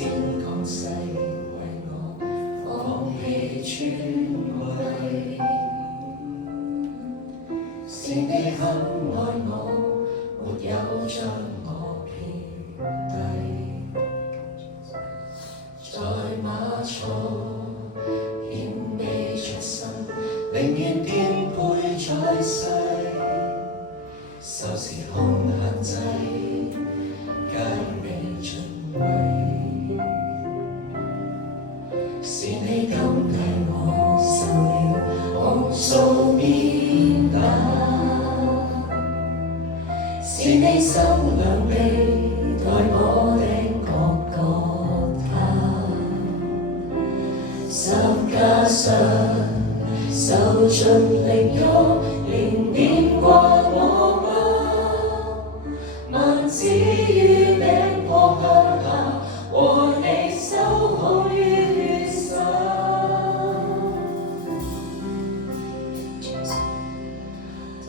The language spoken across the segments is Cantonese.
先降世為我放棄尊貴，是你肯愛我，沒有將我撇低，在馬槽謙卑出身，寧願顛沛在世，受時空限制，皆未盡毀。是你今替我受了無數鞭打，是你心兩臂待我的各個他，十架上受盡凌辱，仍念掛我嗎？萬子於頂坡向下，和你修好於心。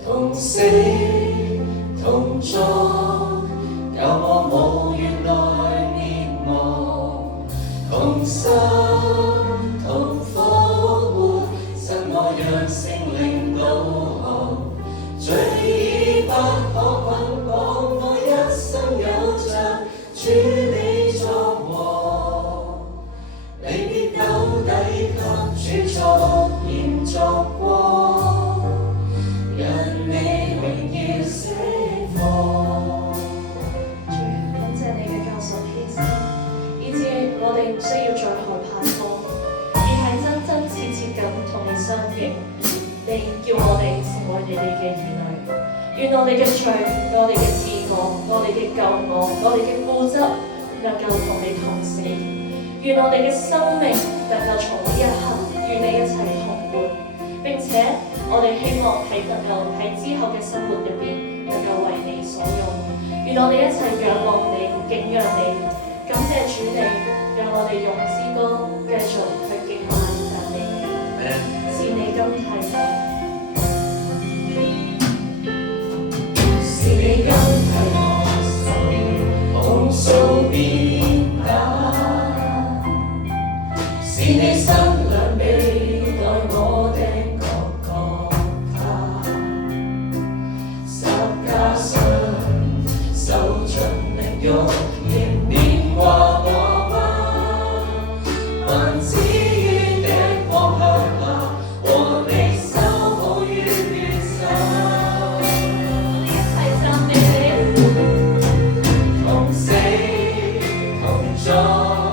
同死同葬，教我無緣來滅亡，同生同復活，贈我讓聖靈導航，罪已不可捆綁，我一生有着主你作王，離別兜底給主作鹽作光，讓你榮耀釋放。主，感謝你嘅救贖犧牲，以致我哋唔需要再害怕痛，而係真真切切咁同你相認。你叫我哋成為你哋嘅兒女，願我哋嘅罪、我哋嘅自我、我哋嘅舊我、我哋嘅固執能夠同你同死，願我哋嘅生命能夠從呢一刻與你一齊同活，並且我哋希望能夠喺之後嘅生活入邊能夠為你所用。願我哋一齊仰望你、敬仰你，感謝主你，讓我哋用詩歌繼續去敬拜讚美你。是你今替我。是你今替我受了無數鞭打，是你心兩臂待我的各個他，十架上受盡凌辱，仍念掛我嗎？萬子於頂坡向下，和你修好於心。同死同葬。